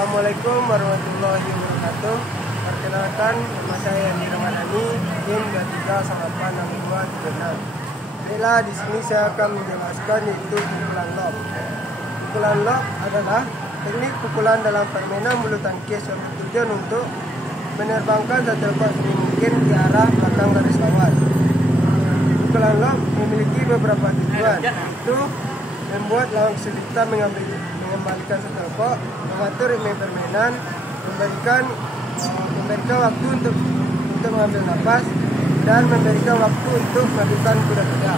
Assalamualaikum warahmatullahi wabarakatuh. Perkenalkan, nama saya Andi Ramadhani, NIM 23986236. Baiklah, di sini saya akan menjelaskan yaitu pukulan lob. Pukulan lob adalah teknik pukulan dalam permainan bulu tangkis yang bertujuan untuk menerbangkan setepat mungkin ke arah belakang garis lawan. Pukulan lob memiliki beberapa tujuan, yaitu membuat lawan kesulitan mengembalikan setepak, mengatur ritme permainan, memberikan waktu untuk mengambil nafas, dan memberikan waktu untuk melakukan kuda-kuda.